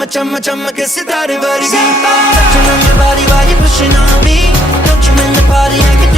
चम चम चमके सितारे वर्गी Touching on your body while you're pushing on me Don't you in the party, I can